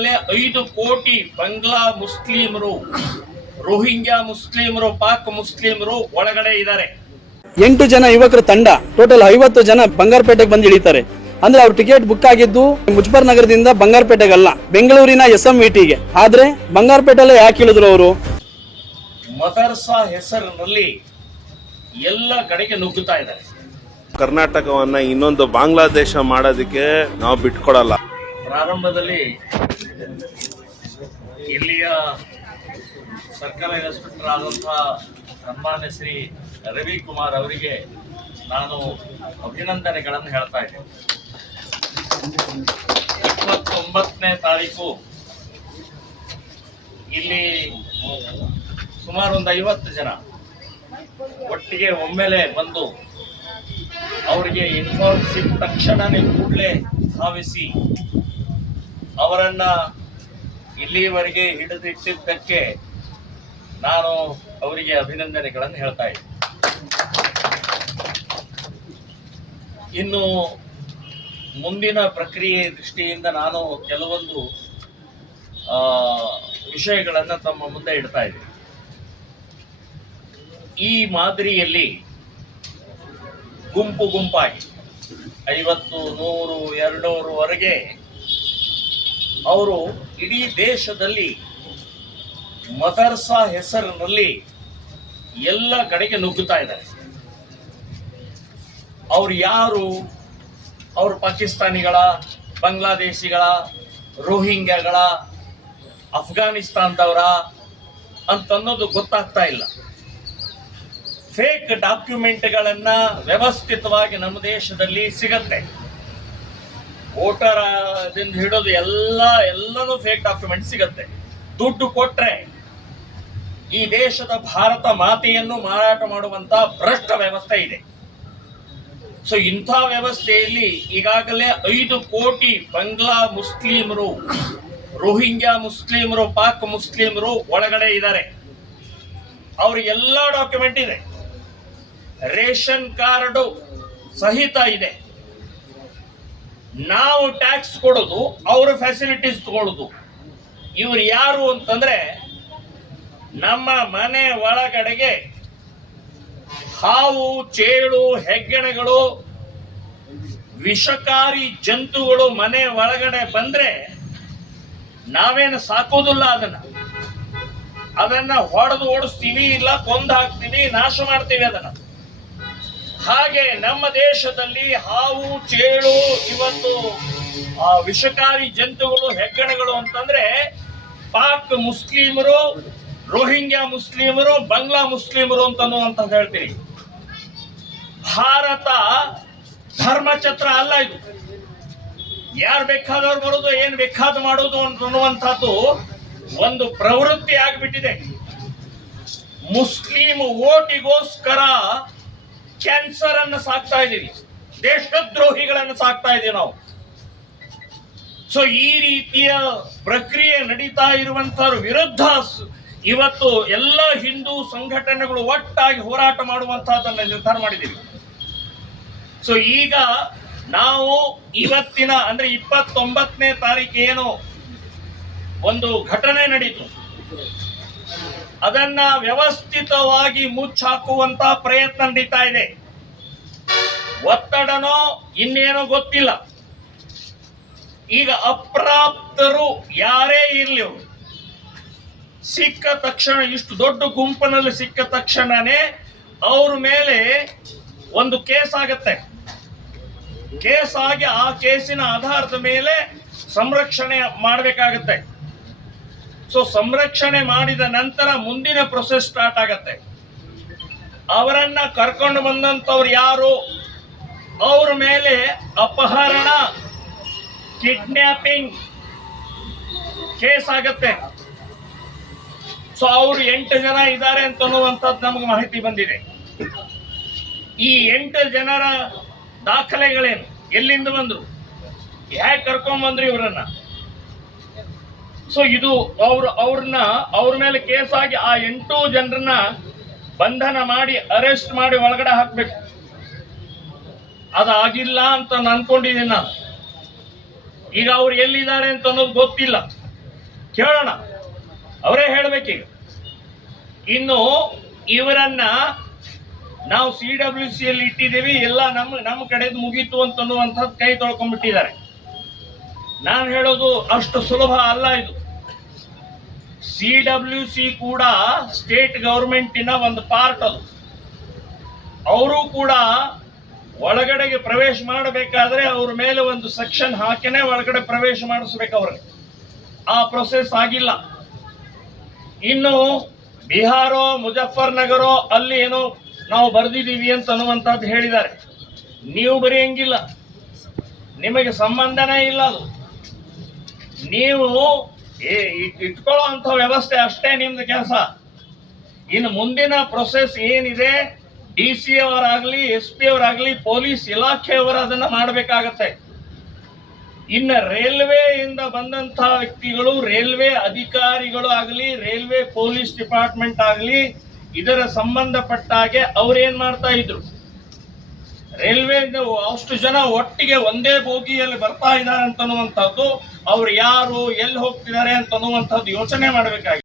ಈಗಾಗಲೇ 5 ಕೋಟಿ ಬಂಗ್ಲಾ ಮುಸ್ಲಿಮರು, ರೋಹಿಂಗ್ಯಾ ಮುಸ್ಲಿಮರು, ಪಾಕ್ ಮುಸ್ಲಿಮರು ಒಳಗಡೆ ಇದ್ದಾರೆ. 8 ಜನ ಯುವಕರ ತಂಡ, ಟೋಟಲ್ 50 ಜನ ಬಂಗಾರಪೇಟೆಗೆ ಬಂದು ಇಳಿತಾರೆ. ಅಂದ್ರೆ ಅವ್ರ ಟಿಕೆಟ್ ಬುಕ್ ಆಗಿದ್ದು ಮುಜಫರ್ ನಗರದಿಂದ ಬಂಗಾರಪೇಟೆಗಲ್ಲ, ಬೆಂಗಳೂರಿನ SMVTಗೆ. ಆದ್ರೆ ಬಂಗಾರಪೇಟೆಲ್ಲ ಯಾಕೆ ಇಳಿದ್ರು ಅವರು? ಮದರ್ಸಾ ಹೆಸರಿನಲ್ಲಿ ಎಲ್ಲ ಕಡೆಗೆ ನುಗ್ಗುತ್ತಾ ಇದ್ದಾರೆ. ಕರ್ನಾಟಕವನ್ನ ಇನ್ನೊಂದು ಬಾಂಗ್ಲಾದೇಶ ಮಾಡೋದಕ್ಕೆ ನಾವು ಬಿಟ್ಕೊಡಲ್ಲ. ಪ್ರಾರಂಭದಲ್ಲಿ ಇಲ್ಲಿಯ ಸರ್ಕಲ್ ಇನ್ಸ್ಪೆಕ್ಟರ್ ಆದಂತಹ ಸನ್ಮಾನ್ಯ ಶ್ರೀ ರವಿಕುಮಾರ್ ಅವರಿಗೆ ನಾನು ಅಭಿನಂದನೆಗಳನ್ನು ಹೇಳ್ತಾ ಇದ್ದೇನೆ. 29ನೇ ತಾರೀಕು ಇಲ್ಲಿ ಸುಮಾರು ಒಂದು 50 ಜನ ಒಟ್ಟಿಗೆ ಒಮ್ಮೆಲೆ ಬಂದು ಅವರಿಗೆ ಇನ್ಫಾರ್ಮ್ ಸಿಕ್ಕ ತಕ್ಷಣನೇ ಕೂಡಲೇ ಧಾವಿಸಿ ಅವರನ್ನ ಇಲ್ಲಿಯವರೆಗೆ ಹಿಡಿದಿಟ್ಟಿದ್ದಕ್ಕೆ ನಾನು ಅವರಿಗೆ ಅಭಿನಂದನೆಗಳನ್ನು ಹೇಳ್ತಾ ಇದ್ದೀನಿ. ಇನ್ನು ಮುಂದಿನ ಪ್ರಕ್ರಿಯೆ ದೃಷ್ಟಿಯಿಂದ ನಾನು ಕೆಲವೊಂದು ವಿಷಯಗಳನ್ನು ತಮ್ಮ ಮುಂದೆ ಇಡ್ತಾ ಇದ್ದೀನಿ. ಈ ಮಾದರಿಯಲ್ಲಿ ಗುಂಪು ಗುಂಪಾಗಿ 50, 100, 200ವರೆಗೆ ಅವರು ಇಡೀ ದೇಶದಲ್ಲಿ ಮದರ್ಸಾ ಹೆಸರಿನಲ್ಲಿ ಎಲ್ಲ ಕಡೆಗೆ ನುಗ್ಗುತ್ತಾ ಇದ್ದಾರೆ. ಅವ್ರು ಯಾರು? ಅವರು ಪಾಕಿಸ್ತಾನಿಗಳ, ಬಾಂಗ್ಲಾದೇಶಿಗಳ, ರೋಹಿಂಗ್ಯಾಗಳ, ಅಫ್ಘಾನಿಸ್ತಾನದವರ ಅಂತನ್ನೋದು ಗೊತ್ತಾಗ್ತಾ ಇಲ್ಲ. ಫೇಕ್ ಡಾಕ್ಯುಮೆಂಟ್ಗಳನ್ನ ವ್ಯವಸ್ಥಿತವಾಗಿ ನಮ್ಮ ದೇಶದಲ್ಲಿ ಸಿಗತ್ತೆ. ವೋಟರ್ ಹಿಡಿದು ಎಲ್ಲನೂ ಫೇಕ್ ಡಾಕ್ಯುಮೆಂಟ್ ಸಿಗತ್ತೆ. ದುಡ್ಡು ಕೊಟ್ರೆ ಈ ದೇಶದ ಭಾರತ ಮಾತೆಯನ್ನು ಮಾರಾಟ ಮಾಡುವಂತ ಭ್ರಷ್ಟ ವ್ಯವಸ್ಥೆ ಇದೆ. ಸೊ ಇಂಥ ವ್ಯವಸ್ಥೆಯಲ್ಲಿ ಈಗಾಗಲೇ 5 ಕೋಟಿ ಬಂಗ್ಲಾ ಮುಸ್ಲಿಮರು, ರೋಹಿಂಗ್ಯಾ ಮುಸ್ಲಿಮರು, ಪಾಕ್ ಮುಸ್ಲಿಮರು ಒಳಗಡೆ ಇದ್ದಾರೆ. ಅವ್ರಿಗೆಲ್ಲ ಡಾಕ್ಯುಮೆಂಟ್ ಇದೆ, ರೇಷನ್ ಕಾರ್ಡ್ ಸಹಿತ ಇದೆ. ನಾವು ಟ್ಯಾಕ್ಸ್ ಕೊಡೋದು, ಅವರ ಫೆಸಿಲಿಟೀಸ್ ತಗೊಳ್ಳೋದು. ಇವ್ರು ಯಾರು ಅಂತಂದ್ರೆ ನಮ್ಮ ಮನೆ ಒಳಗಡೆಗೆ ಹಾವು, ಚೇಳು, ಹೆಗ್ಗಣಗಳು, ವಿಷಕಾರಿ ಜಂತುಗಳು ಮನೆ ಒಳಗಡೆ ಬಂದ್ರೆ ನಾವೇನು ಸಾಕೋದಿಲ್ಲ, ಅದನ್ನ ಹೊಡೆದು ಓಡಿಸ್ತೀವಿ, ಇಲ್ಲ ಕೊಂದು ಹಾಕ್ತೀವಿ, ನಾಶ ಮಾಡ್ತೀವಿ ಅದನ್ನ. ಹಾಗೆ ನಮ್ಮ ದೇಶದಲ್ಲಿ ಹಾವು, ಚೇಳು, ಇವತ್ತು ವಿಷಕಾರಿ ಜಂತುಗಳು, ಹೆಗ್ಗಣಗಳು ಅಂತಂದ್ರೆ ಪಾಕ್ ಮುಸ್ಲಿಮರು, ರೋಹಿಂಗ್ಯಾ ಮುಸ್ಲಿಮರು, ಬಾಂಗ್ಲಾ ಮುಸ್ಲಿಮರು ಅಂತ ಹೇಳ್ತೀವಿ. ಭಾರತ ಧರ್ಮಛತ್ರ ಅಲ್ಲ ಇದು. ಯಾರು ಬೇಕಾದವ್ರು ಬರೋದು, ಏನ್ ಬೇಕಾದ ಮಾಡೋದು ಅನ್ನುವಂಥದ್ದು ಒಂದು ಪ್ರವೃತ್ತಿ ಆಗ್ಬಿಟ್ಟಿದೆ. ಮುಸ್ಲಿಂ ಓಟಿಗೋಸ್ಕರ ಕ್ಯಾನ್ಸರ್ ಅನ್ನು ಸಾಕ್ತಾ ಇದ್ದೀವಿ, ದೇಶದ್ರೋಹಿಗಳನ್ನು ಸಾಕ್ತಾ ಇದ್ದೀವಿ ನಾವು. ಸೊ ಈ ರೀತಿಯ ಪ್ರಕ್ರಿಯೆ ನಡೀತಾ ಇರುವಂತಹವ್ರ ವಿರುದ್ಧ ಇವತ್ತು ಎಲ್ಲ ಹಿಂದೂ ಸಂಘಟನೆಗಳು ಒಟ್ಟಾಗಿ ಹೋರಾಟ ಮಾಡುವಂತಹದ್ದನ್ನು ನಿರ್ಧಾರ ಮಾಡಿದ್ದೀವಿ. ಸೊ ಈಗ ನಾವು ಇವತ್ತಿನ ಅಂದ್ರೆ 29ನೇ ತಾರೀಕು ಏನು ಒಂದು ಘಟನೆ ನಡೀತು, ಅದನ್ನ ವ್ಯವಸ್ಥಿತವಾಗಿ ಮುಚ್ಚಾಕುವಂತ ಪ್ರಯತ್ನ ನಡೀತಾ ಇದೆ. ಒತ್ತಡನೋ ಇನ್ನೇನೋ ಗೊತ್ತಿಲ್ಲ. ಈಗ ಅಪ್ರಾಪ್ತರು ಯಾರೇ ಇರ್ಲಿ, ಸಿಕ್ಕ ತಕ್ಷಣ, ಇಷ್ಟು ದೊಡ್ಡ ಗುಂಪಿನಲ್ಲಿ ಸಿಕ್ಕ ತಕ್ಷಣನೇ ಅವ್ರ ಮೇಲೆ ಒಂದು ಕೇಸ್ ಆಗತ್ತೆ. ಕೇಸ್ ಆಗಿ ಆ ಕೇಸಿನ ಆಧಾರದ ಮೇಲೆ ಸಂರಕ್ಷಣೆ ಮಾಡಬೇಕಾಗತ್ತೆ. ಸೊ ಸಂರಕ್ಷಣೆ ಮಾಡಿದ ನಂತರ ಮುಂದಿನ ಪ್ರೊಸೆಸ್ ಸ್ಟಾರ್ಟ್ ಆಗತ್ತೆ. ಅವರನ್ನ ಕರ್ಕೊಂಡು ಬಂದಂತವ್ರು ಯಾರು, ಅವ್ರ ಮೇಲೆ ಅಪಹರಣ, ಕಿಡ್ನ್ಯಾಪಿಂಗ್ ಕೇಸ್ ಆಗತ್ತೆ. ಸೊ ಅವರು 8 ಜನ ಇದ್ದಾರೆ ಅಂತ ಅನ್ನುವಂಥದ್ದು ನಮಗೆ ಮಾಹಿತಿ ಬಂದಿದೆ. ಈ 8 ಜನರ ದಾಖಲೆಗಳೇನು, ಎಲ್ಲಿಂದ ಬಂದ್ರು, ಹೇಗೆ ಕರ್ಕೊಂಡ್ ಬಂದ್ರು ಇವರನ್ನ? ಸೊ ಇದು ಅವ್ರ ಮೇಲೆ ಕೇಸ್ ಆಗಿ ಆ 8 ಜನರನ್ನ ಬಂಧನ ಮಾಡಿ ಅರೆಸ್ಟ್ ಮಾಡಿ ಒಳಗಡೆ ಹಾಕ್ಬೇಕು. ಅದಾಗಿಲ್ಲ ಅಂತ ಅನ್ಕೊಂಡಿದ್ದೀನಿ ನಾನು. ಈಗ ಅವ್ರು ಎಲ್ಲಿದ್ದಾರೆ ಅಂತ ಅನ್ನೋದು ಗೊತ್ತಿಲ್ಲ. ಕೇಳೋಣ, ಅವರೇ ಹೇಳ್ಬೇಕೀಗ. ಇನ್ನು ಇವರನ್ನ ನಾವು CWC ಅಲ್ಲಿ ಇಟ್ಟಿದ್ದೀವಿ, ಎಲ್ಲ ನಮ್ಮ ಕಡೆದು ಮುಗೀತು ಅಂತನ್ನುವಂಥದ್ದು ಕೈ ತೊಳ್ಕೊಂಡ್ಬಿಟ್ಟಿದ್ದಾರೆ. ನಾನು ಹೇಳೋದು ಅಷ್ಟು ಸುಲಭ ಅಲ್ಲ ಇದು. CWC ಕೂಡ ಸ್ಟೇಟ್ ಗವರ್ಮೆಂಟಿನ ಒಂದು ಪಾರ್ಟ್ ಅದು. ಅವರು ಕೂಡ ಒಳಗಡೆಗೆ ಪ್ರವೇಶ ಮಾಡಬೇಕಾದ್ರೆ ಅವ್ರ ಮೇಲೆ ಒಂದು ಸೆಕ್ಷನ್ ಹಾಕಿನೇ ಒಳಗಡೆ ಪ್ರವೇಶ ಮಾಡಿಸ್ಬೇಕು ಅವ್ರಿಗೆ. ಆ ಪ್ರೊಸೆಸ್ ಆಗಿಲ್ಲ. ಇನ್ನು ಬಿಹಾರೋ ಮುಜಫರ್ನಗರೋ ಅಲ್ಲಿ ಏನೋ ನಾವು ಬರೆದಿದ್ದೀವಿ ಅಂತ ಅನ್ನುವಂಥದ್ದು ಹೇಳಿದ್ದಾರೆ. ನೀವು ಬರೆಯಂಗಿಲ್ಲ, ನಿಮಗೆ ಸಂಬಂಧನೇ ಇಲ್ಲ ಅದು. ನೀವು ಇಟ್ಕೊಳ್ಳೋ ಅಂಥ ವ್ಯವಸ್ಥೆ ಅಷ್ಟೇ ನಿಮ್ದು ಕೆಲಸ. ಇನ್ನು ಮುಂದಿನ ಪ್ರೊಸೆಸ್ ಏನಿದೆ, DC ಅವರಾಗ್ಲಿ, SP ಅವರಾಗ್ಲಿ, ಪೊಲೀಸ್ ಇಲಾಖೆಯವರು ಅದನ್ನ ಮಾಡಬೇಕಾಗತ್ತೆ. ಇನ್ನು ರೈಲ್ವೆಯಿಂದ ಬಂದಂತಹ ವ್ಯಕ್ತಿಗಳು, ರೈಲ್ವೆ ಅಧಿಕಾರಿಗಳು ಆಗಲಿ, ರೈಲ್ವೆ ಪೊಲೀಸ್ ಡಿಪಾರ್ಟ್ಮೆಂಟ್ ಆಗಲಿ, ಇದರ ಸಂಬಂಧಪಟ್ಟ ಹಾಗೆ ಅವ್ರೇನ್ ಮಾಡ್ತಾ ಇದ್ರು, ರೈಲ್ವೆ ಅಷ್ಟು ಜನ ಒಟ್ಟಿಗೆ ಒಂದೇ ಬೋಗಿಯಲ್ಲಿ ಬರ್ತಾ ಇದ್ದಾರೆ ಅಂತನ್ನುವಂಥದ್ದು, ಅವ್ರು ಯಾರು, ಎಲ್ಲಿ ಹೋಗ್ತಿದ್ದಾರೆ ಅಂತನ್ನುವಂಥದ್ದು ಯೋಚನೆ ಮಾಡಬೇಕಾಗಿದೆ.